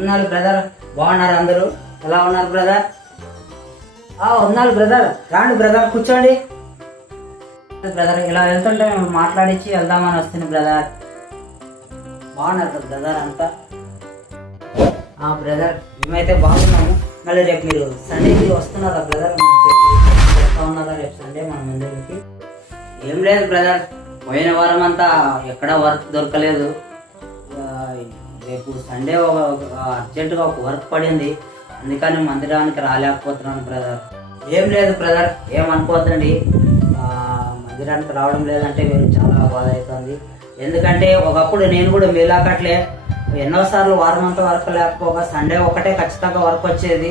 ఉన్నారు బ్రదర్. బాగున్నారు అందరూ? ఎలా ఉన్నారు బ్రదర్? ఉన్నారు బ్రదర్. రాండి బ్రదర్, కూర్చోండి బ్రదర్. ఇలా వెళ్తుంటే మాట్లాడించి వెళ్దామని వస్తుంది బ్రదర్. బాగున్నారు బ్రదర్ అంతా? బ్రదర్ మేమైతే బాగున్నాము. మళ్ళీ రేపు మీరు సండేకి వస్తున్నారా బ్రదర్? చెప్తా ఉన్నారా రేపు సండే మన మందిరానికి? ఏం లేదు బ్రదర్, పోయిన వారం అంతా ఎక్కడ వర్క్ దొరకలేదు. రేపు సండే అర్జెంటుగా ఒక వర్క్ పడింది, అందుకని మందిరానికి రాలేకపోతున్నాను బ్రదర్. ఏం లేదు బ్రదర్, ఏమనుకోవద్దండి. మందిరానికి రావడం లేదంటే మీరు చాలా బాధ అవుతుంది. ఎందుకంటే ఒకప్పుడు నేను కూడా మీలాకట్లే ఎన్నోసార్లు వారం అంతా వర్క్ లేకపోగా సండే ఒకటే ఖచ్చితంగా వర్క్ వచ్చేది.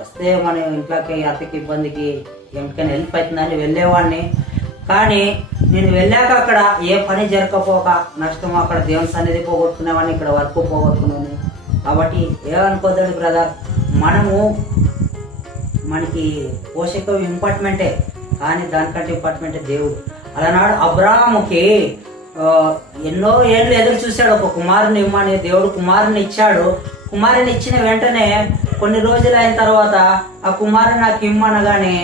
వస్తే మన ఇంట్లోకి అతికి ఇబ్బందికి ఎంటికైనా హెల్ప్ అవుతుందని వెళ్ళేవాడిని. కానీ నేను వెళ్ళాక అక్కడ ఏ పని జరగకపోక నష్టం, అక్కడ దేవుని సన్నిధి పోగొట్టుకునేవాడిని, ఇక్కడ వర్క్ పోగొట్టుకునేవాడిని. కాబట్టి ఏమనుకోద్దండి బ్రదర్, మనకి పోషకం ఇంపార్ట్మెంటే, కానీ దానికంటే ఇంపార్ట్మెంటే దేవుడు. అలానాడు అబ్రాహాముకి ఎన్నో ఏళ్ళు ఎదురు చూశాడు, ఒక కుమారుని ఇమ్మని. దేవుడు కుమారుని ఇచ్చాడు. కుమారుని ఇచ్చిన వెంటనే కొన్ని రోజులు అయిన తర్వాత ఆ కుమారుని నాకు ఇమ్మనగానే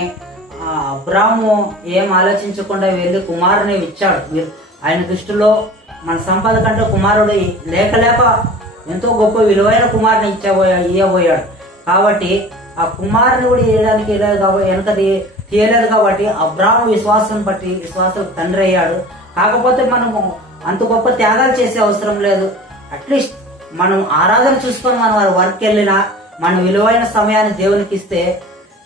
అబ్రాహాము ఏం ఆలోచించకుండా వెళ్ళి కుమారుని ఇచ్చాడు. ఆయన దృష్టిలో మన సంపద కంటే కుమారుడు లేక ఎంతో గొప్ప విలువైన కుమారుని ఇవ్వబోయాడు. కాబట్టి ఆ కుమారుని కూడా ఇవ్వడానికి వెనక తీయలేదు. కాబట్టి అబ్రాహాము విశ్వాసం తండ్రి అయ్యాడు. కాకపోతే మనము అంత గొప్ప త్యాగాలు చేసే అవసరం లేదు. అట్లీస్ట్ మనం ఆరాధన చూసుకొని మనం వర్క్ వెళ్ళినా మన విలువైన సమయాన్ని దేవునికి ఇస్తే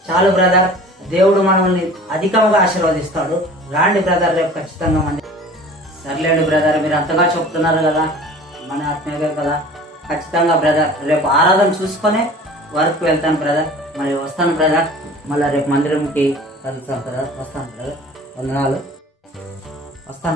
చాలు బ్రదర్. దేవుడు మనల్ని అధికంగా ఆశీర్వదిస్తాడు. రాండి బ్రదర్, రేపు ఖచ్చితంగా సర్లేండి బ్రదర్, మీరు అంతగా చెప్తున్నారు కదా, మన ఆత్మీయ కదా. ఖచ్చితంగా బ్రదర్, రేపు ఆరాధన చూసుకొని వర్క్ వెళ్తాను బ్రదర్. మరి వస్తాను బ్రదర్, మళ్ళీ రేపు మందిరంకి కలుస్తాను బ్రదర్. వస్తాను బ్రదర్, వందనాలు. వస్తాను.